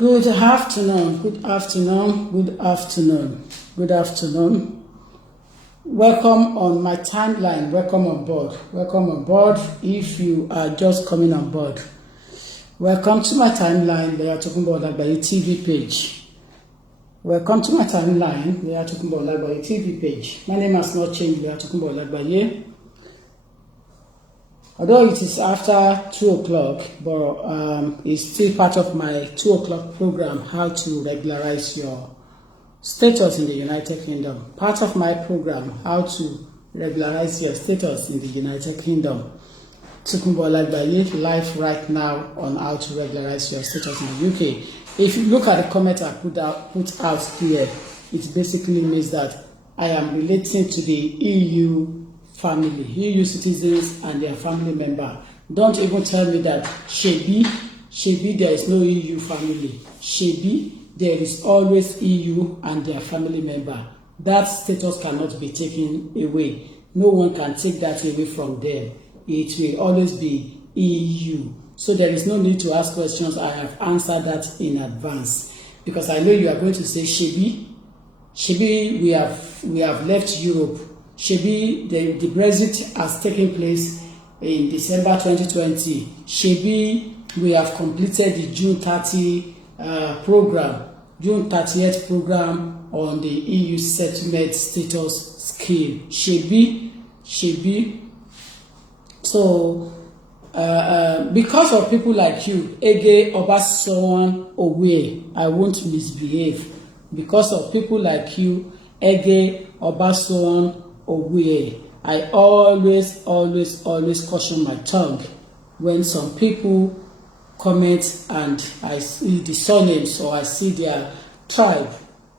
Good afternoon, good afternoon, good afternoon, good afternoon. Welcome on my timeline. Welcome on board. Welcome on board if you are just coming on board. Welcome to my timeline. They are Tokunbo TV page. Welcome to my timeline. They are Tokunbo TV page. My name has not changed. They are Tokunbo. Although it is after 2 o'clock, but it's still part of my 2 o'clock program, how to regularize your status in the United Kingdom. Part of my program, how to regularize your status in the United Kingdom. Tokunbo live right now on how to regularize your status in the UK. If you look at the comment I put out here, it basically means that I am relating to the EU family, EU citizens and their family member. Don't even tell me that Shebi there is no EU family. Shebi, there is always EU and their family member. That status cannot be taken away. No one can take that away from them. It will always be EU. So there is no need to ask questions. I have answered that in advance because I know you are going to say Shebi, we have left Europe. Shebi, the Brexit has taken place in December 2020. Shebi, we have completed the June 30th program on the EU settlement status scheme. Shebi. So, because of people like you, Ege Obasowan Owe, I won't misbehave. Because of people like you, Ege Obasowan Owe, I always caution my tongue when some people comment and I see the surnames or I see their tribe.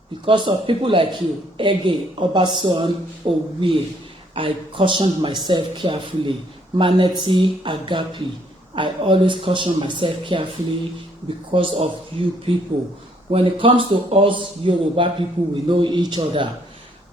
Because of people like you, Ege Obasowan Owe, I cautioned myself carefully. Maneti Agapi, I always caution myself carefully because of you people. When it comes to us Yoruba people, we know each other.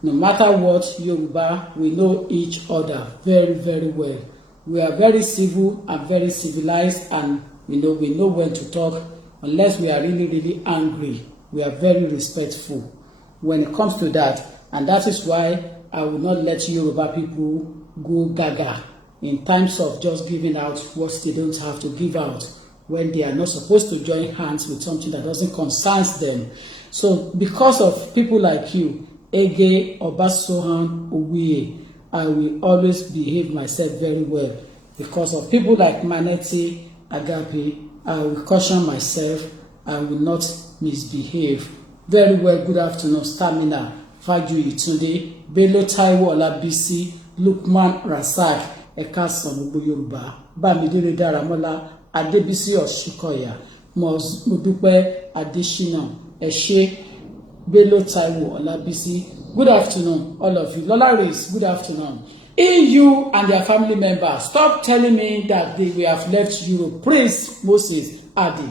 No matter what, Yoruba, we know each other very, very well. We are very civil and very civilized, and we know when to talk. Unless we are really, really angry, we are very respectful when it comes to that. And that is why I will not let Yoruba people go gaga in times of just giving out what they don't have to give out when they are not supposed to join hands with something that doesn't concern them. So because of people like you, Ege Obasowan Owe, I will always behave myself very well. Because of people like Maneti Agape, I will caution myself. I will not misbehave. Very well. Good afternoon, Stamina, Faju Itunde, Bello Taiwo Olabisi, Lukman Rasak, Eka Sonubu Yoruba, Bamidele Daramola, Adebisi Oshikoya, Modupe Adeshina, Eshe, Bello Taiwo Olabisi. Good afternoon, all of you. Lola Reis, good afternoon. EU and their family members, stop telling me that we have left Europe. Prince Moses Adi,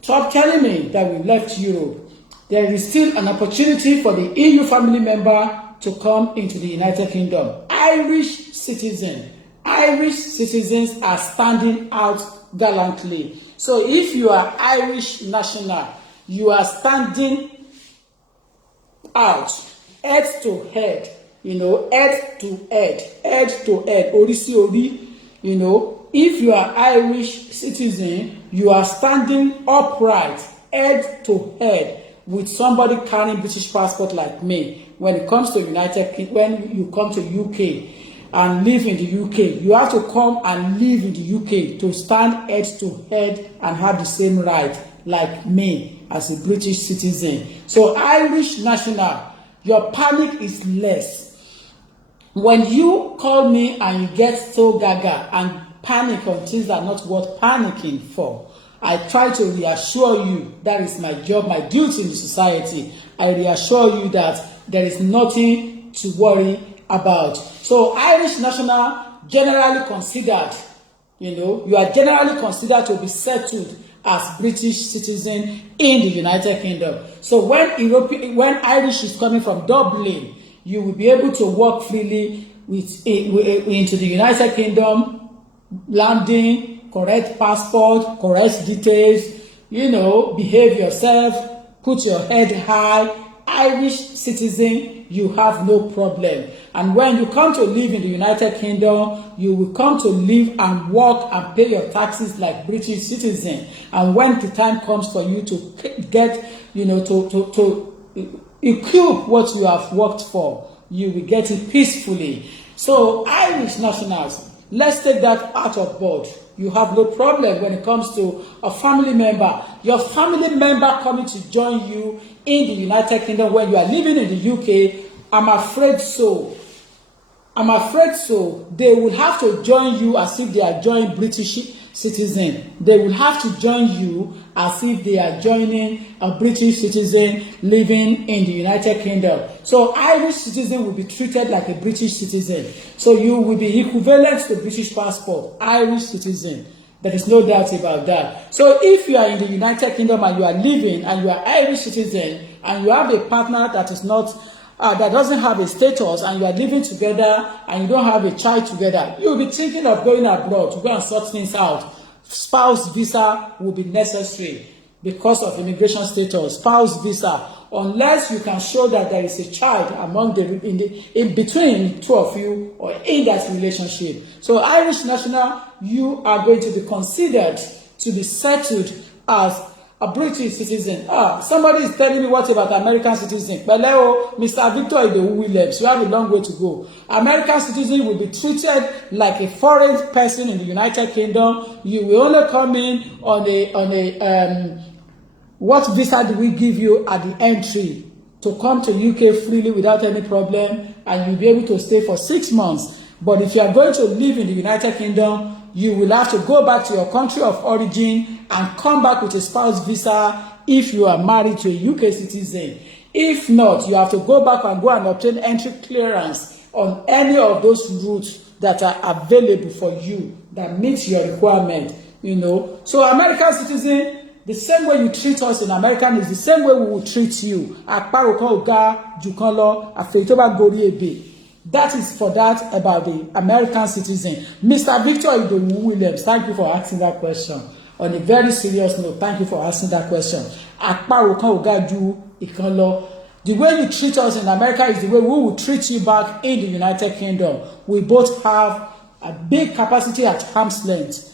stop telling me that we left Europe. There is still an opportunity for the EU family member to come into the United Kingdom. Irish citizens are standing out gallantly. So if you are Irish national, you are standing out, head to head, head to head, ori si ori, if you are Irish citizen, you are standing upright, head to head with somebody carrying British passport like me. When it comes to when you come to UK and live in the UK, you have to come and live in the UK to stand head to head and have the same right like me as a British citizen. So Irish national, your panic is less. When you call me and you get so gaga and panic on things that are not worth panicking for, I try to reassure you that is my job, my duty in the society. I reassure you that there is nothing to worry about. So Irish national, generally considered, you are generally considered to be settled as British citizen in the United Kingdom. So when Irish is coming from Dublin, you will be able to walk freely into the United Kingdom, landing, correct passport, correct details, behave yourself, put your head high. Irish citizen, you have no problem. And when you come to live in the United Kingdom, you will come to live and work and pay your taxes like British citizen. And when the time comes for you to get, to equip what you have worked for, you will get it peacefully. So Irish nationals, let's take that out of board. You have no problem when it comes to a family member. Your family member coming to join you in the United Kingdom when you are living in the UK, I'm afraid so. They will have to join you as if they are joining British citizen. They will have to join you as if they are joining a British citizen living in the United Kingdom. So Irish citizen will be treated like a British citizen. So you will be equivalent to British passport, Irish citizen. There is no doubt about that. So if you are in the United Kingdom and you are living and you are Irish citizen and you have a partner that is not that doesn't have a status and you are living together and you don't have a child together, you will be thinking of going abroad to go and sort things out. Spouse visa will be necessary because of immigration status. Spouse visa, unless you can show that there is a child among in between two of you or in that relationship. So Irish national, you are going to be considered to be settled as a British citizen. Somebody is telling me what about American citizen? Peleo, Mr. Victor Idowu Williams, you have a long way to go. American citizen will be treated like a foreign person in the United Kingdom. You will only come in on a what visa do we give you at the entry to come to UK freely without any problem, and you'll be able to stay for 6 months. But if you are going to live in the United Kingdom, you will have to go back to your country of origin and come back with a spouse visa if you are married to a UK citizen. If not, you have to go back and obtain entry clearance on any of those routes that are available for you that meets your requirement. So American citizen, the same way you treat us in America is the same way we will treat you. That is for that about the American citizen. Mr. Victor Idowu Williams, thank you for asking that question. On a very serious note, thank you for asking that question. The way you treat us in America is the way we will treat you back in the United Kingdom. We both have a big capacity at arm's length.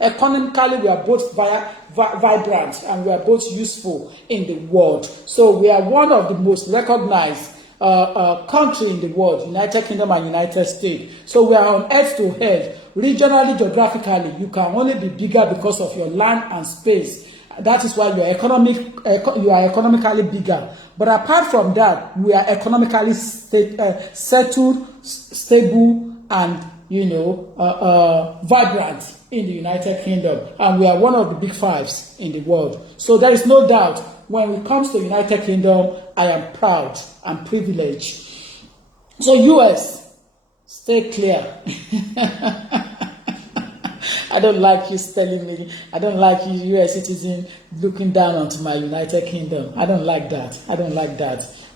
Economically, we are both vibrant and we are both useful in the world. So we are one of the most recognized country in the world, United Kingdom and United States. So we are on head to head. Regionally, geographically, you can only be bigger because of your land and space. That is why you are economically bigger. But apart from that, we are economically settled, stable, and vibrant in the United Kingdom, and we are one of the big fives in the world. So there is no doubt when it comes to the United Kingdom, I am proud and privileged. So US, stay clear. I don't like you telling me. I don't like you, US citizen, looking down onto my United Kingdom. I don't like that.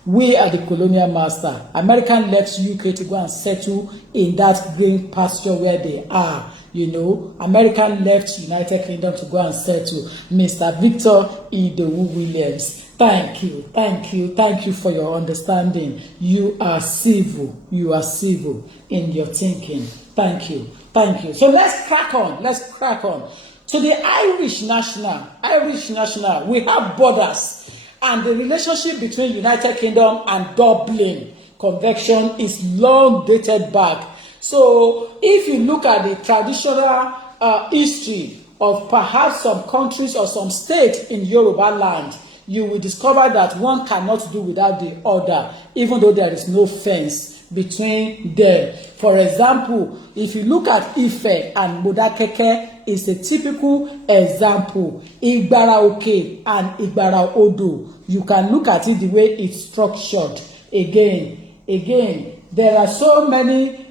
We are the colonial master. American left UK to go and settle in that green pasture where they are. American left United Kingdom to go and settle. Mr. Victor Idowu Williams, thank you for your understanding. You are civil in your thinking. Thank you. So let's crack on. To the Irish national, we have borders. And the relationship between United Kingdom and Dublin Convention is long dated back. So if you look at the traditional history of perhaps some countries or some states in Yoruba land, you will discover that one cannot do without the other, even though there is no fence between them. For example, if you look at Ife and Modakeke, is a typical example. Igbara Oke and Igbara Odo. You can look at it the way it's structured. Again, there are so many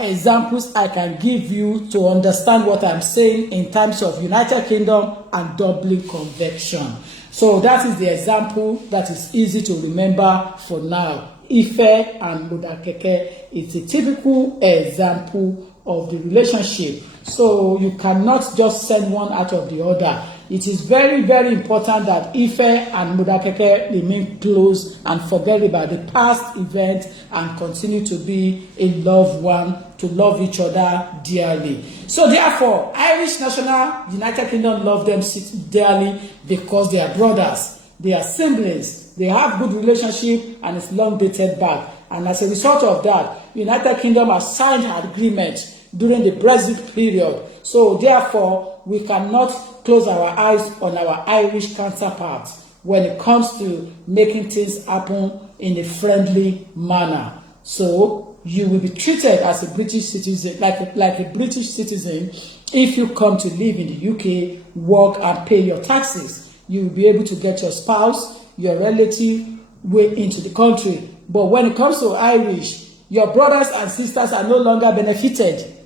examples I can give you to understand what I'm saying in terms of United Kingdom and Dublin Convention. So that is the example that is easy to remember for now. Ife and Modakeke is a typical example of the relationship. So you cannot just send one out of the other. It is very, very important that Ife and Modakeke remain close and forget about the past event and continue to be a loved one, to love each other dearly. So therefore, Irish National United Kingdom love them dearly because they are brothers, they are siblings, they have good relationship, and it's long dated back. And as a result of that, United Kingdom has signed an agreement during the Brexit period. So therefore, we cannot close our eyes on our Irish counterparts when it comes to making things happen in a friendly manner. So you will be treated as a British citizen, like a British citizen, if you come to live in the UK, work and pay your taxes. You will be able to get your spouse, your relative way into the country. But when it comes to Irish, your brothers and sisters are no longer benefited.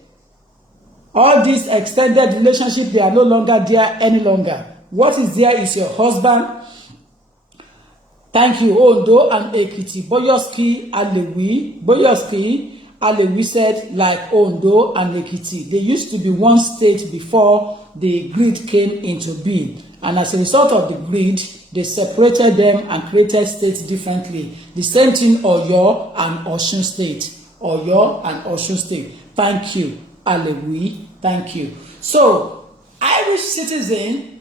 All these extended relationships, they are no longer there any longer. What is there is your husband. Thank you, Ondo and Ekiti. Boyoski Alewi said, like Ondo and Ekiti, they used to be one state before the grid came into being. And as a result of the grid, they separated them and created states differently. The same thing Oyo and Osun State. Oyo and Osun State. Thank you, Alewi. Thank you. So, Irish citizen,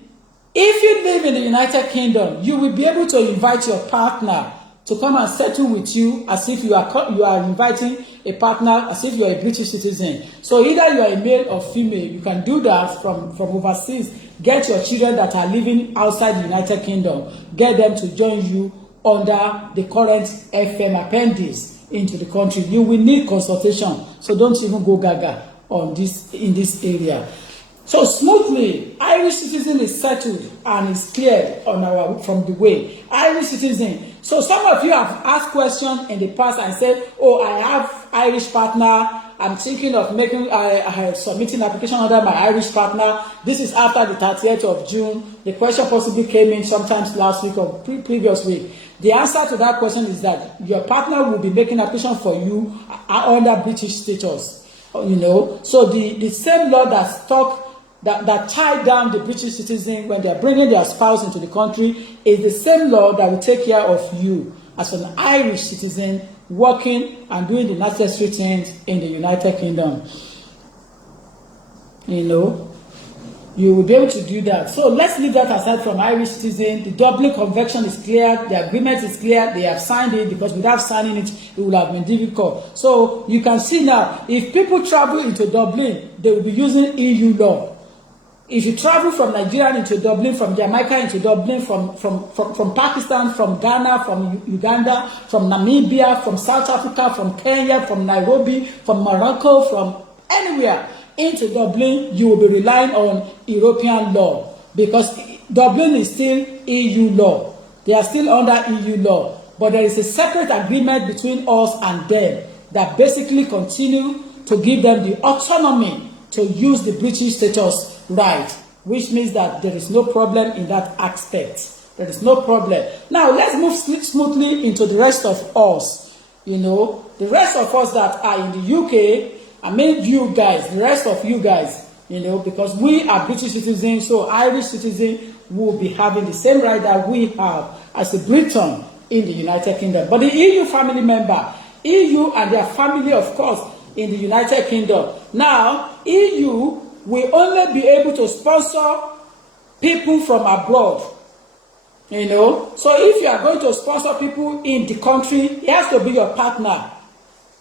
if you live in the United Kingdom, you will be able to invite your partner to come and settle with you as if you are inviting a partner as if you are a British citizen. So either you are a male or female, you can do that from overseas. Get your children that are living outside the United Kingdom, get them to join you under the current FM appendix into the country. You will need consultation, so don't even go gaga on this in this area. So smoothly, Irish citizen is settled and is cleared on from the way. Irish citizen. So some of you have asked questions in the past and said, "Oh, I have Irish partner. I'm thinking of making submitting application under my Irish partner." This is after the 30th of June. The question possibly came in sometimes last week or previous week. The answer to that question is that your partner will be making application for you under British status. You know, so the same law that tied down the British citizen when they are bringing their spouse into the country is the same law that will take care of you as an Irish citizen working and doing the necessary things in the United Kingdom. You know, you will be able to do that. So let's leave that aside from Irish citizen. The Dublin Convention is clear. The agreement is clear. They have signed it, because without signing it, it would have been difficult. So you can see now, if people travel into Dublin, they will be using EU law. If you travel from Nigeria into Dublin, from Jamaica into Dublin, from Pakistan, from Ghana, from Uganda, from Namibia, from South Africa, from Kenya, from Nairobi, from Morocco, from anywhere into Dublin, you will be relying on European law, because Dublin is still EU law. They are still under EU law, but there is a separate agreement between us and them that basically continue to give them the autonomy to use the British status right, which means that there is no problem in that aspect. There is no problem. Now let's move smoothly into the rest of us. You know, the rest of us that are in the UK, I mean you guys, the rest of you guys, you know, because we are British citizens, so Irish citizens will be having the same right that we have as a Briton in the United Kingdom. But the EU family member, EU and their family, of course, in the United Kingdom. Now, EU will only be able to sponsor people from abroad. You know, so if you are going to sponsor people in the country, it has to be your partner,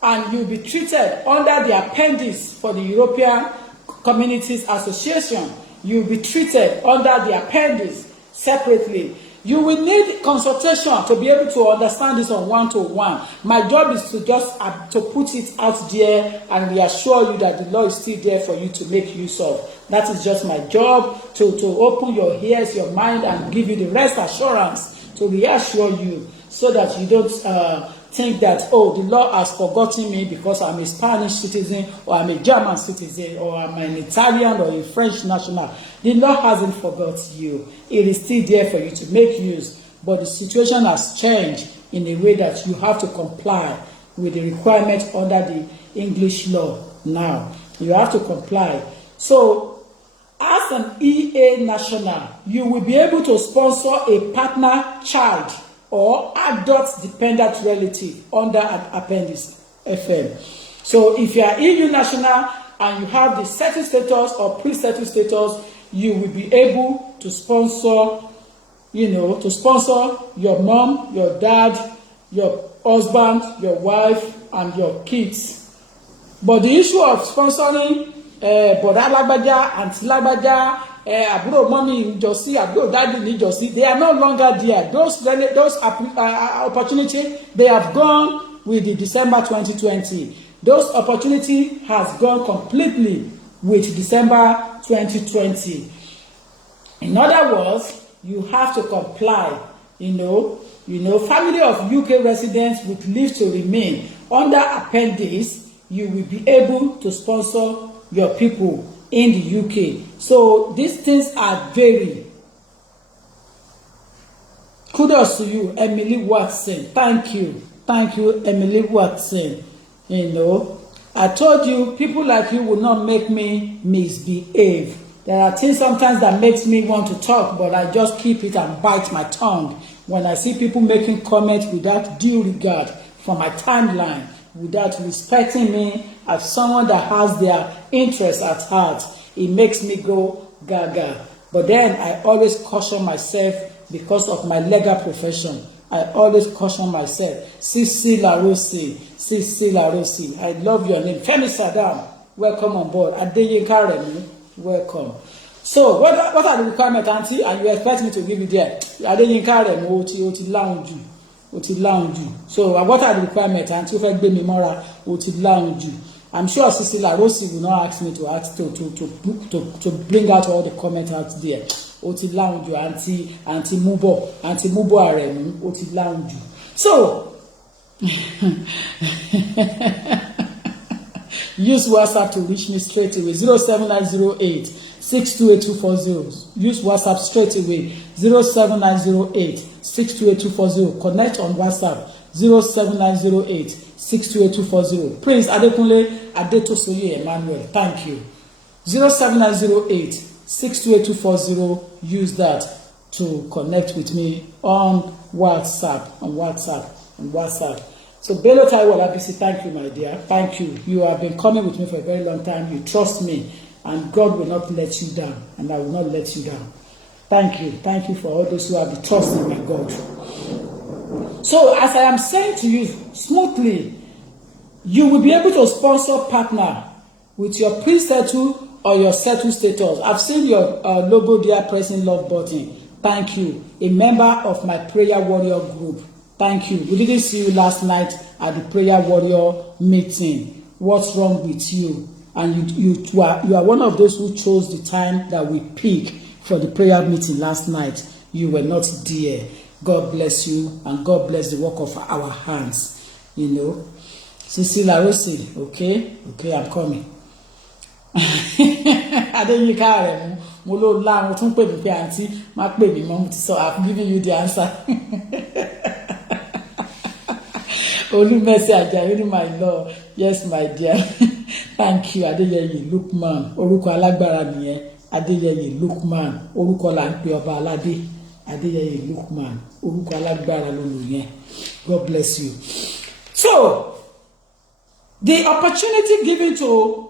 and you'll be treated under the appendix for the European Communities Association. You'll be treated under the appendix separately. You will need consultation to be able to understand this on one-to-one. My job is to just to put it out there and reassure you that the law is still there for you to make use of. That is just my job, to open your ears, your mind, and give you the rest assurance to reassure you, so that you don't think that, oh, the law has forgotten me because I'm a Spanish citizen, or I'm a German citizen, or I'm an Italian or a French national. The law hasn't forgotten you. It is still there for you to make use, but the situation has changed in a way that you have to comply with the requirements under the English law now. You have to comply. So, as an EA national, you will be able to sponsor a partner child or adult dependent relative under Appendix FM. So, if you are EU national and you have the settled status or pre-settled status, you will be able to sponsor, to sponsor your mom, your dad, your husband, your wife, and your kids. But the issue of sponsoring bọ̀dá lágbájá, àǹtí lágbájá, àbúrò mọ́mí ìjọsí, àbúrò dádì níjọsí, they are no longer there. Those opportunities, they have gone with the December 2020. Those opportunity has gone completely with December 2020. In other words, you have to comply. Family of UK residents with leave to remain under Appendix, you will be able to sponsor your people in the UK. So these things are very. Kudos to you, Emily Watson. Thank you, Emily Watson. I told you, people like you will not make me misbehave. There are things sometimes that makes me want to talk, but I just keep it and bite my tongue when I see people making comments without due regard for my timeline, without respecting me as someone that has their interests at heart. It makes me go gaga. But then I always caution myself because of my legal profession. I always caution myself. Sisi Larosi, I love your name. Femi Saddam, welcome on board. Adeyinka Remi, welcome. So what are the requirements, Auntie? And you expect me to give you there? Adeyinka Remi, oti lounge. So what are the requirements, Auntie? If I be me mora, oti lounge. I'm sure Sisi Larosi will not ask me to bring out all the comments out there. Oti lounge, Auntie Mubo Aremu, oti lounge. So use WhatsApp to reach me straight away. 07908 628240. Use WhatsApp straight away. 07908 628240. Connect on WhatsApp. 07908 628240. Prince Adekunle Adetosoye Emmanuel. Thank you. 07908 628240. Use that to connect with me on WhatsApp. So Bello Taiwo Labisi, thank you, my dear. Thank you. You have been coming with me for a very long time. You trust me, and God will not let you down, and I will not let you down. Thank you. Thank you for all those who have the trust in my God. So as I am saying to you smoothly, you will be able to sponsor partner with your pre-settled or your settled status. I've seen your logo there, pressing love button. Thank you. A member of my prayer warrior group. Thank you. We didn't see you last night at the prayer warrior meeting. What's wrong with you? And you are one of those who chose the time that we pick for the prayer meeting last night. You were not there. God bless you, and God bless the work of our hands. Sisi Larosi, okay, I'm coming. Adeyinka Aremu, mo lo la mo tún pè mí pé àǹtí má pè mí mọ́ mo ti sọ I've given you the answer. Olumesi Ajayi, my love. Yes, my dear. Thank you. Adeyeye Lukman. Orúkọ alágbára nìyẹn. Adeyeye Lukman. Orúkọ là ń pè ọba aládé. Adeyeye Lukman. Orúkọ alágbára lolo yẹn. God bless you. So, the opportunity given to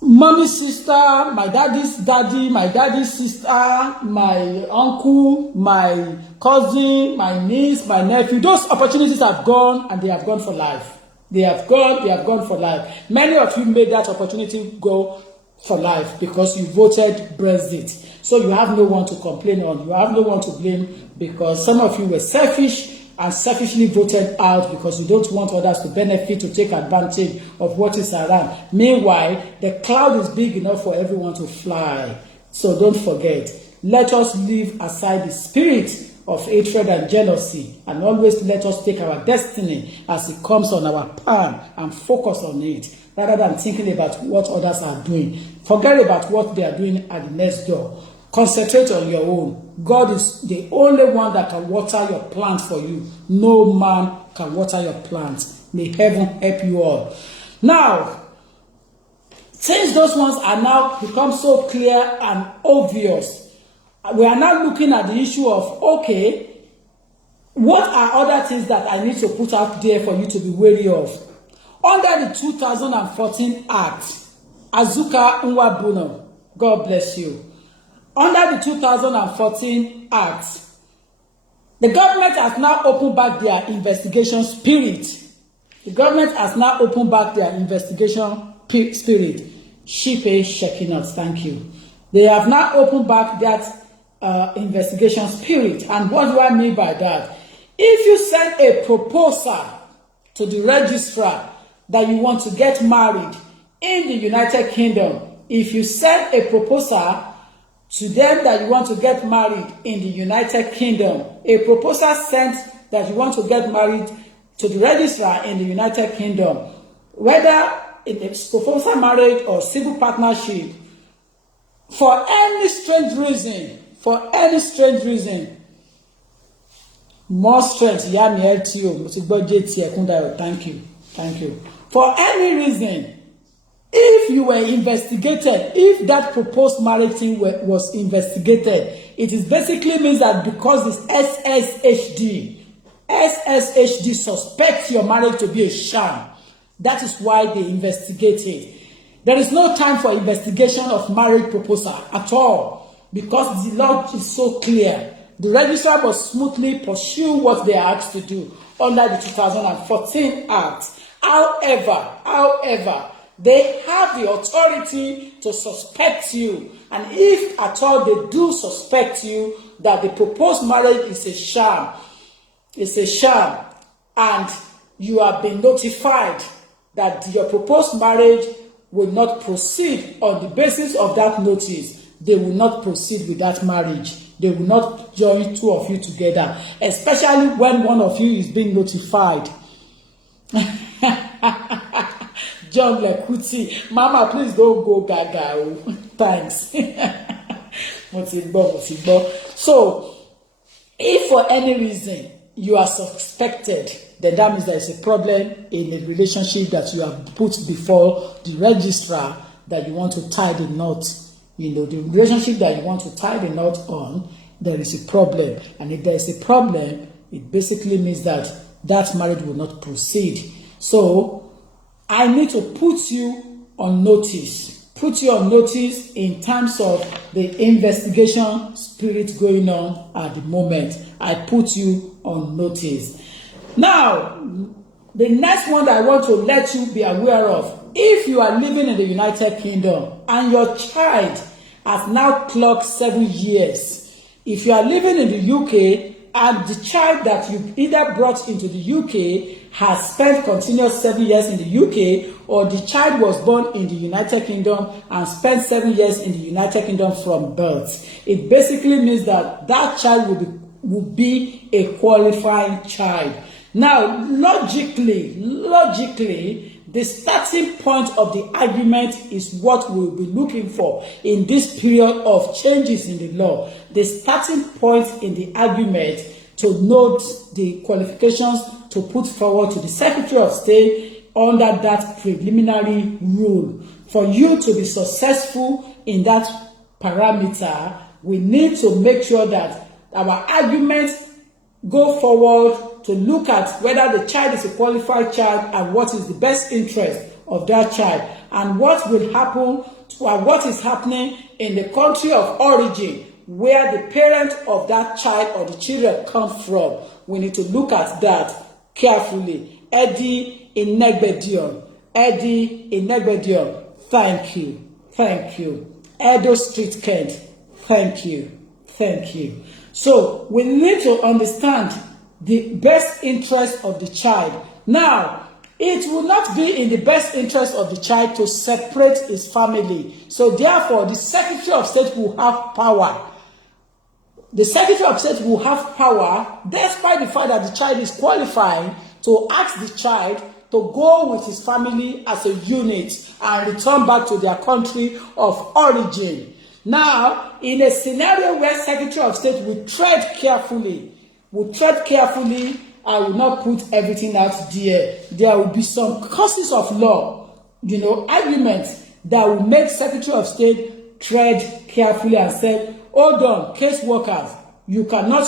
mommy's sister, my daddy's daddy, my daddy's sister, my uncle, my cousin, my niece, my nephew, those opportunities have gone, and they have gone for life. They have gone for life. Many of you made that opportunity go for life because you voted Brexit. So you have no one to complain on. You have no one to blame because some of you were selfish and selfishly voted out because you don't want others to benefit, to take advantage of what is around. Meanwhile, the cloud is big enough for everyone to fly. So don't forget, let us leave aside the spirit of hatred and jealousy, and always let us take our destiny as it comes on our palm and focus on it, rather than thinking about what others are doing. Forget about what they are doing at the next door. Concentrate on your own. God is the only one that can water your plant for you. No man can water your plant. May heaven help you all. Now, Since those ones are now become so clear and obvious, we are now looking at the issue of, okay, what are other things that I need to put out there for you to be wary of? Under the 2014 Act, Azuka Nwabuno, God bless you. Under the 2014 Act, the government has now opened back their investigation spirit. The government has now opened back their investigation spirit. Shipe Shekinot, thank you. They have now opened back that investigation spirit. And what do I mean by that? If you send a proposal to the registrar that you want to get married in the United Kingdom, if you send a proposal to them that you want to get married in the United Kingdom, a proposal sent that you want to get married to the registrar in the United Kingdom, whether it's proposal marriage or civil partnership, for any strange reason, more strength, thank you. For any reason, if you were investigated, if that proposed marriage thing was investigated, it is basically means that because it's SSHD suspects your marriage to be a sham. That is why they investigate it. There is no time for investigation of marriage proposal at all, because the law is so clear. The registrar must smoothly pursue what they are asked to do under the 2014 Act. However, they have the authority to suspect you, and if at all they do suspect you that the proposed marriage is a sham, and you have been notified that your proposed marriage will not proceed on the basis of that notice, they will not proceed with that marriage. They will not join two of you together, especially when one of you is being notified. John Lekuti, Mama, please don't go gaga. Thanks. So, if for any reason you are suspected, then that means there is a problem in a relationship that you have put before the registrar that you want to tie the knot. You know, the relationship that you want to tie the knot on, there is a problem. And if there is a problem, it basically means that that marriage will not proceed. So, I need to put you on notice. Put you on notice in terms of the investigation spirit going on at the moment. I put you on notice. Now, the next one that I want to let you be aware of, if you are living in the United Kingdom and your child has now clocked 7 years, if you are living in the UK and the child that you either brought into the UK has spent continuous 7 years in the UK, or the child was born in the United Kingdom and spent 7 years in the United Kingdom from birth, it basically means that that child will be a qualifying child. Now, logically, the starting point of the argument is what we'll be looking for in this period of changes in the law. The starting point in the argument to note the qualifications to put forward to the Secretary of State under that preliminary rule. For you to be successful in that parameter, we need to make sure that our arguments go forward to look at whether the child is a qualified child and what is the best interest of that child, and what will happen to, or what is happening in the country of origin where the parent of that child or the children come from. We need to look at that carefully. Eddie Inegbedion, thank you. Edo Street Kent, thank you. So we need to understand the best interest of the child. Now, it will not be in the best interest of the child to separate his family. So therefore, the Secretary of State will have power. The Secretary of State will have power, despite the fact that the child is qualifying, to ask the child to go with his family as a unit and return back to their country of origin. Now, in a scenario where Secretary of State will tread carefully, I will not put everything out there. There will be some causes of law, arguments that will make Secretary of State tread carefully and say, hold on, case workers, you cannot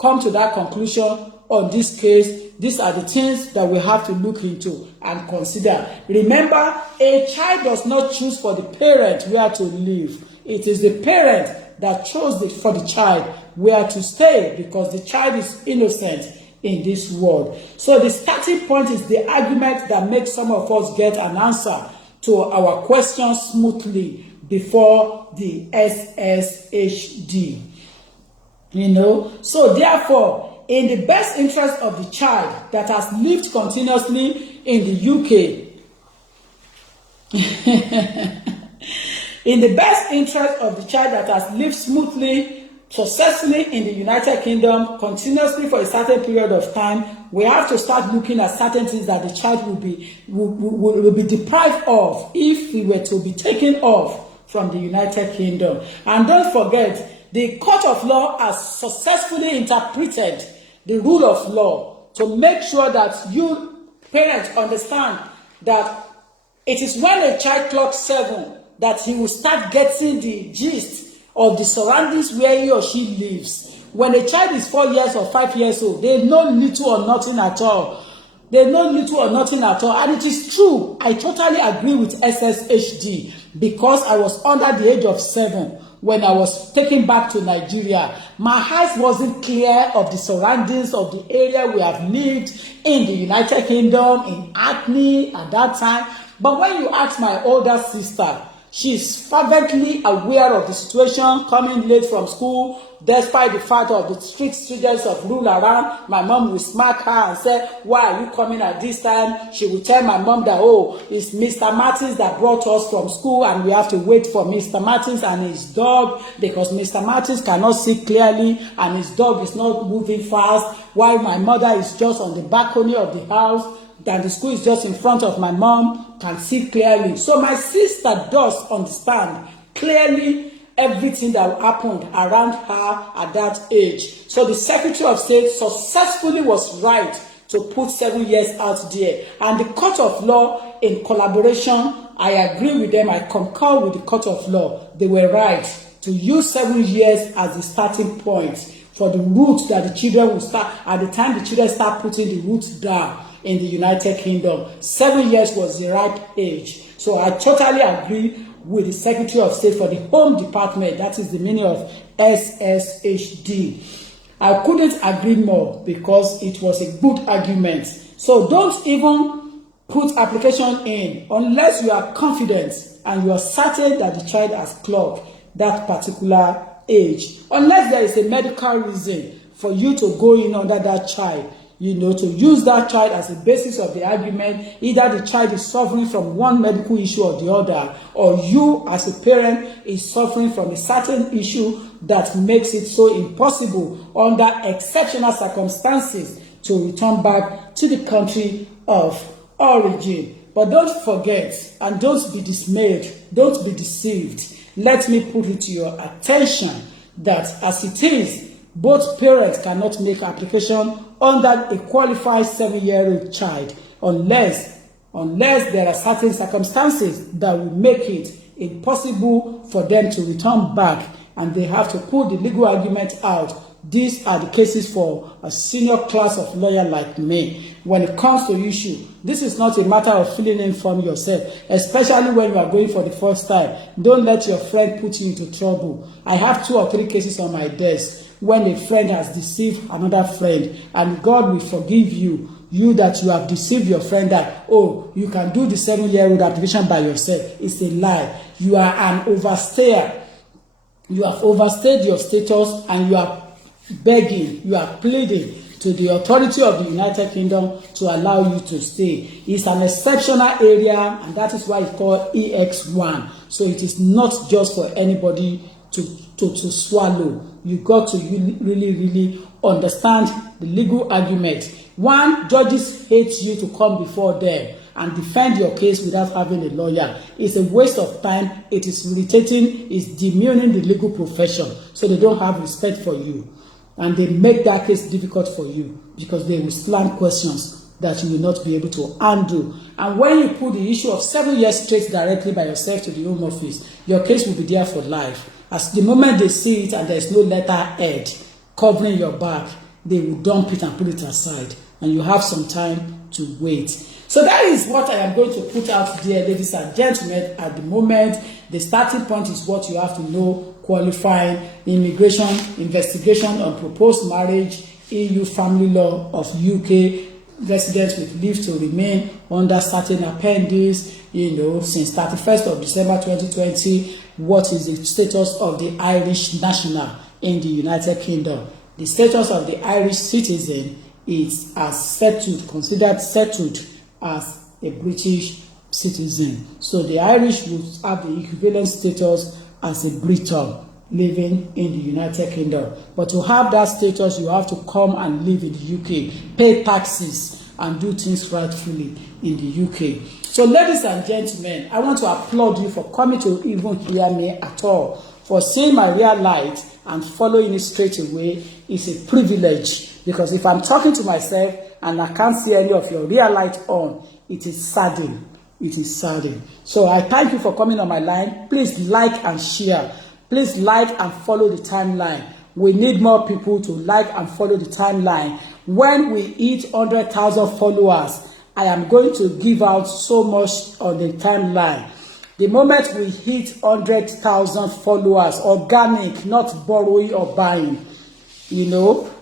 come to that conclusion on this case. These are the things that we have to look into and consider. Remember, a child does not choose for the parent where to live. It is the parent that chose for the child where to stay, because the child is innocent in this world. So the starting point is the argument that makes some of us get an answer to our questions smoothly before the SSHD. So therefore, in the best interest of the child that has lived continuously in the UK, in the best interest of the child that has lived smoothly, successfully in the United Kingdom, continuously for a certain period of time, we have to start looking at certain things that the child will be deprived of if he were to be taken off from the United Kingdom. And don't forget, the court of law has successfully interpreted the rule of law to make sure that you parents understand that it is when a child clocks 7 that he will start getting the gist of the surroundings where he or she lives. When a child is 4 years or 5 years old, they know little or nothing at all. They know little or nothing at all. And it is true. I totally agree with SSHD, because I was under the age of 7 when I was taken back to Nigeria. My eyes wasn't clear of the surroundings of the area we have lived in the United Kingdom, in Hackney at that time. But when you ask my older sister, she's fervently aware of the situation, coming late from school, despite the fact of the strict stringence of rule around. My mom will smack her and say, why are you coming at this time? She will tell my mom that, oh, it's Mr. Martins that brought us from school and we have to wait for Mr. Martins and his dog, because Mr. Martins cannot see clearly and his dog is not moving fast, while my mother is just on the balcony of the house, and the school is just in front of my mom, can see clearly. So my sister does understand clearly everything that happened around her at that age. So the Secretary of State successfully was right to put 7 years out there. And the Court of Law, in collaboration, I agree with them, I concur with the Court of Law. They were right to use 7 years as the starting point for the route that the children will start. At the time the children start putting the roots down in the United Kingdom, 7 years was the right age. So I totally agree with the Secretary of State for the Home Department. That is the meaning of SSHD. I couldn't agree more, because it was a good argument. So don't even put application in unless you are confident and you are certain that the child has clocked that particular age. Unless there is a medical reason for you to go in under that child, to use that child as a basis of the argument. Either the child is suffering from one medical issue or the other, or you as a parent is suffering from a certain issue that makes it so impossible under exceptional circumstances to return back to the country of origin. But don't forget, and don't be dismayed, don't be deceived. Let me put it to your attention that as it is, both parents cannot make application under a qualified 7-year-old child unless there are certain circumstances that will make it impossible for them to return back, and they have to put the legal argument out. These are the cases for a senior class of lawyer like me. When it comes to issue, this is not a matter of filling in form yourself, especially when you are going for the first time. Don't let your friend put you into trouble. I have 2 or 3 cases on my desk when a friend has deceived another friend, and God will forgive you that you have deceived your friend that, oh, you can do the 7-year-old application by yourself. It's a lie. You are an overstayer. You have overstayed your status, and you are begging, you are pleading to the authority of the United Kingdom to allow you to stay. It's an exceptional area, and that is why it's called EX1. So it is not just for anybody to swallow. You got to really understand the legal argument. One, judges hate you to come before them and defend your case without having a lawyer. It's a waste of time. It is irritating. It's demeaning the legal profession. So they don't have respect for you. And they make that case difficult for you because they will slant questions that you will not be able to handle. And when you put the issue of 7 years straight directly by yourself to the Home Office, your case will be there for life. As the moment they see it and there is no letterhead covering your back, they will dump it and put it aside, and you have some time to wait. So that is what I am going to put out there, ladies and gentlemen. At the moment, the starting point is what you have to know: qualifying, immigration, investigation on proposed marriage, EU family law of UK residents with leave to remain under certain appendix, since 31st of December 2020, what is the status of the Irish national in the United Kingdom. The status of the Irish citizen is considered settled as a British citizen. So the Irish will have the equivalent status as a Briton living in the United Kingdom. But to have that status, you have to come and live in the UK, pay taxes, and do things rightfully in the UK. So ladies and gentlemen, I want to applaud you for coming to even hear me at all. For seeing my real light and following it straight away is a privilege, because if I'm talking to myself and I can't see any of your real light on, it is saddening. It is saddening. So I thank you for coming on my line. Please like and share. Please like and follow the timeline. We need more people to like and follow the timeline. When we hit 100,000 followers, I am going to give out so much on the timeline. The moment we hit 100,000 followers, organic, not borrowing or buying,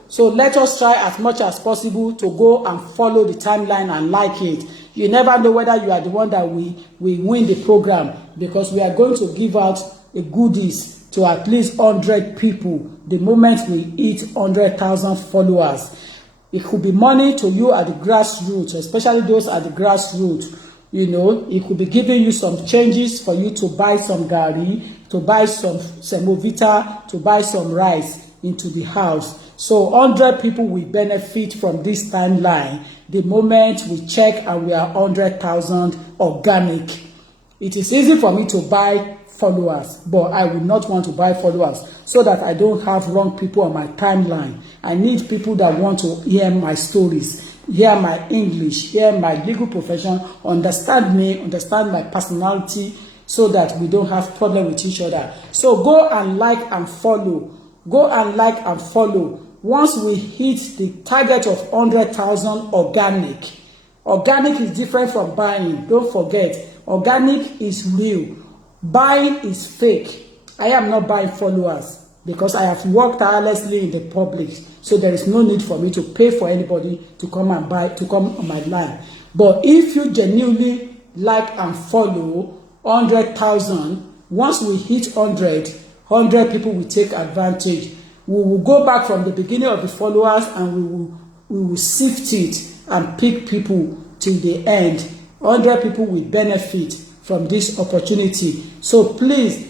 So let us try as much as possible to go and follow the timeline and like it. You never know whether you are the one that we win the program, because we are going to give out a goodies to at least 100 people the moment we hit 100,000 followers. It could be money to you at the grassroots, especially those at the grassroots. It could be giving you some changes for you to buy some gari, to buy some semovita, to buy some rice into the house. So 100 people will benefit from this timeline the moment we check and we are 100,000 organic. It is easy for me to buy followers, but I would not want to buy followers so that I don't have wrong people on my timeline. I need people that want to hear my stories, hear my English, hear my legal profession, understand me, understand my personality, so that we don't have problem with each other. So go and like and follow. Go and like and follow. Once we hit the target of 100,000 organic. Organic is different from buying. Don't forget, organic is real. Buying is fake. I am not buying followers because I have worked tirelessly in the public. So there is no need for me to pay for anybody to come and buy, to come on my line. But if you genuinely like and follow 100,000, once we hit 100 people will take advantage. We will go back from the beginning of the followers and we will sift it and pick people till the end. 100 people will benefit from this opportunity. So please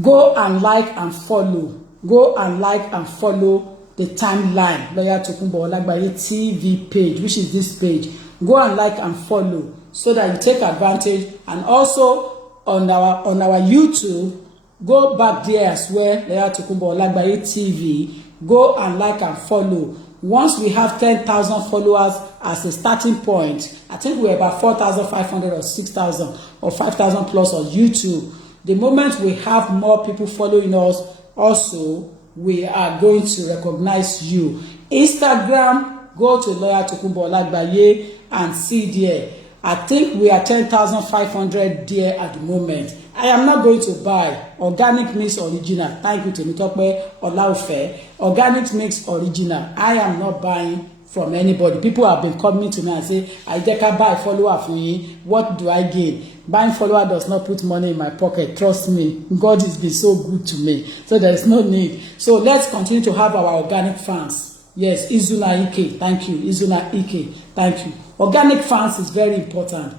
go and like and follow. Go and like and follow the timeline, Lawyer Tokunbo Olagbaye TV page, which is this page. Go and like and follow so that you take advantage. And also on our YouTube, go back there as well, Lawyer Tokunbo Olagbaye TV. Go and like and follow. Once we have 10,000 followers as a starting point, I think we're about 4,500 or 6,000 or 5,000 plus on YouTube. The moment we have more people following us, also, we are going to recognize you. Instagram, go to Lawyer Tokunbo Olagbaye and see there. I think we are 10,500 there at the moment. I am not going to buy. Organic mix original. Thank you, Temitope Olaufe. Organic mix original. I am not buying from anybody. People have been coming to me and say, I can buy follower for you. What do I gain? Buying follower does not put money in my pocket. Trust me. God has been so good to me. So there is no need. So let's continue to have our organic fans. Yes, Izuna Ike. Thank you. Izuna Ike. Thank you. Organic fans is very important.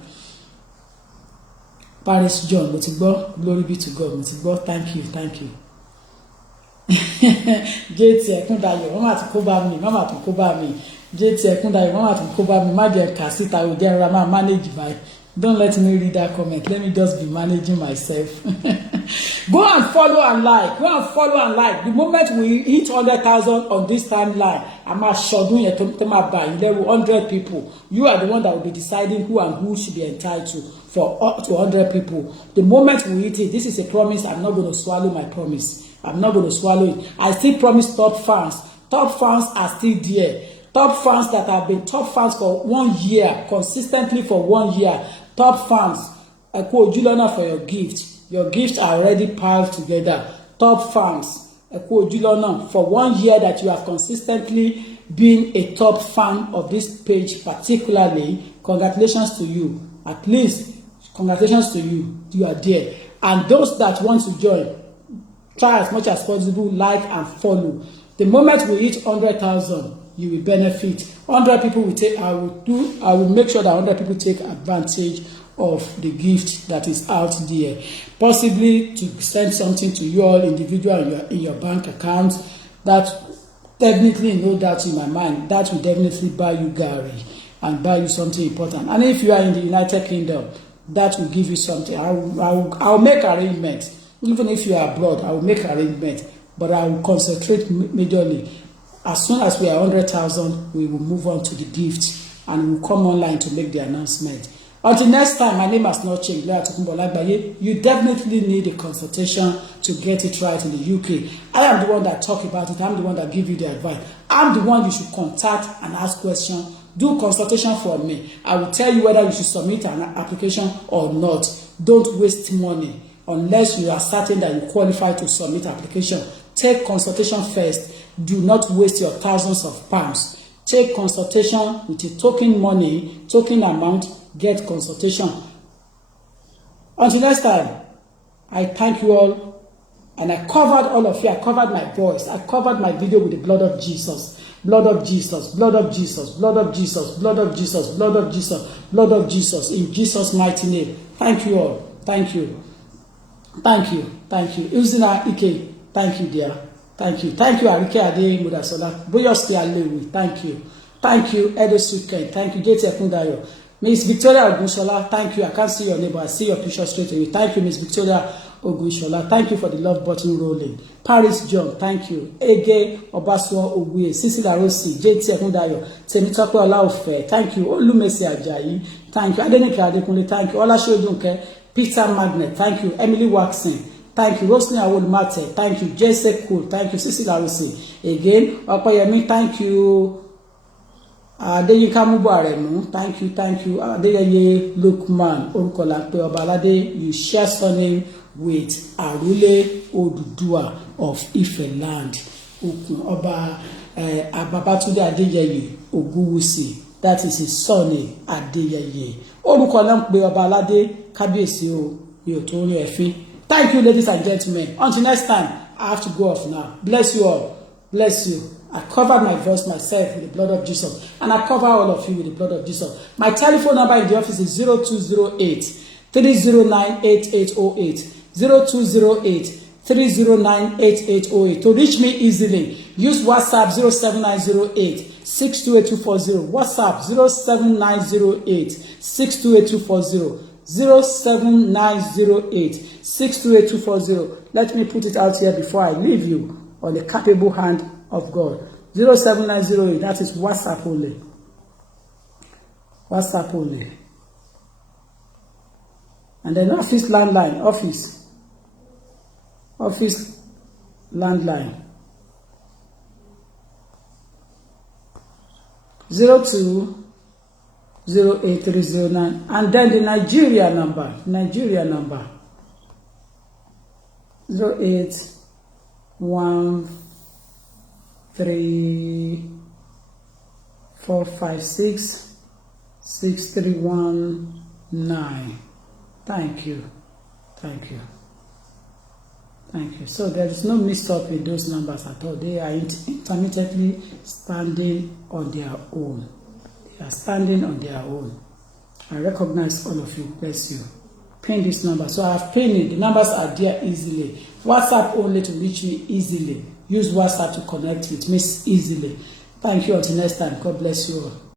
Paris John, glory be to God. Thank you. JT Ekundayo, mama to cover me. JT Ekundayo, mama to cover me. Madam Kasita will get Rama manage by. Don't let me read that comment. Let me just be managing myself. Go and follow and like. Go and follow and like. The moment we hit 100,000 on this timeline, I'm assuring you to my buy. There will 100 people. You are the one that will be deciding who and who should be entitled for up to 100 people. The moment we hit it, this is a promise. I'm not going to swallow my promise. I'm not going to swallow it. I still promise top fans. Top fans are still there. Top fans that have been top fans for 1 year, consistently for 1 year. Top fans, I quote Juliana for your gift. Your gifts are already piled together. Top fans, I quote Juliana for 1 year that you have consistently been a top fan of this page, particularly. Congratulations to you. At least, congratulations to you. You are there. And those that want to join, try as much as possible, like and follow. The moment we hit 100,000, you will benefit. 100 people will take. I will make sure that 100 people take advantage of the gift that is out there. Possibly to send something to you all individual in your bank account. That definitely, no doubt in my mind, that will definitely buy you Gary and buy you something important. And if you are in the United Kingdom, that will give you something. I'll make arrangements. Even if you are abroad, I will make arrangements. But I will concentrate majorly. As soon as we are 100,000, we will move on to the gift and we'll come online to make the announcement. Until next time, my name has not changed. Tokunbo. You definitely need a consultation to get it right in the UK. I am the one that talk about it. I'm the one that give you the advice. I'm the one you should contact and ask questions. Do consultation for me. I will tell you whether you should submit an application or not. Don't waste money unless you are certain that you qualify to submit application. Take consultation first. Do not waste your thousands of pounds. Take consultation with a token money, token amount, get consultation. Until next time, I thank you all. And I covered all of you. I covered my voice. I covered my video with the blood of Jesus. Blood of Jesus, blood of Jesus, blood of Jesus, blood of Jesus, blood of Jesus, blood of Jesus. In Jesus' mighty name. Thank you all. Thank you. Thank you. Thank you. Uzina Ike. Thank you, dear. Thank you. Thank you, Arike Ade Mudasola. Boyosti Alewi. Thank you. Thank you, Edo Suken. Thank you, JT Ekundayo. Miss Victoria Ogunshola. Thank you. I can't see your name, but I see your picture straight away. Thank you, Miss Victoria Ogunshola. Thank you for the love button rolling. Paris John. Thank you. Ege Obaswo Oguye. Cecilia Rossi. JT Ekundayo. Temitope Olaofe. Thank you. Olumesi Ajayi. Thank you. Adenike Adekunle. Thank you. Olashodunke. Peter Magnet. Thank you. Emily Waxon. Thank you. Rosny Awolmate. Thank you. Jesse Cool. Thank you. Cecilia Rossi. Again, Opayemi. Thank you. Adeyinka Mubaremu. Thank you. Thank you. Adeyeye Lukman. Orukola Pe Obalade. You share surname with Arule Odudua of Ife land. Oba Ababatunde Adeyeye Oguwusi. That is his surname, Adeyeye. Orukola Pe Obalade Kabiyesi o. Yotono Efi. Thank you, ladies and gentlemen. Until next time, I have to go off now. Bless you all. Bless you. I covered my voice myself with the blood of Jesus. And I cover all of you with the blood of Jesus. My telephone number in the office is 0208 309 8808. 0208 309 8808. To reach me easily, use WhatsApp 07908 628240. WhatsApp 07908 628240. 07908 628240. Let me put it out here before I leave you on the capable hand of God. 07908. That is WhatsApp only. WhatsApp only. And then office landline. Office landline. 02083009. And then the Nigeria number. 08134566319. Thank you. So there is no mix up in those numbers at all. They are intermittently standing on their own. They are standing on their own. I recognize all of you. Bless you. Pin this number. So I have pinned it. The numbers are there easily. WhatsApp only to reach me easily. Use WhatsApp to connect with me easily. Thank you. Until next time. God bless you all.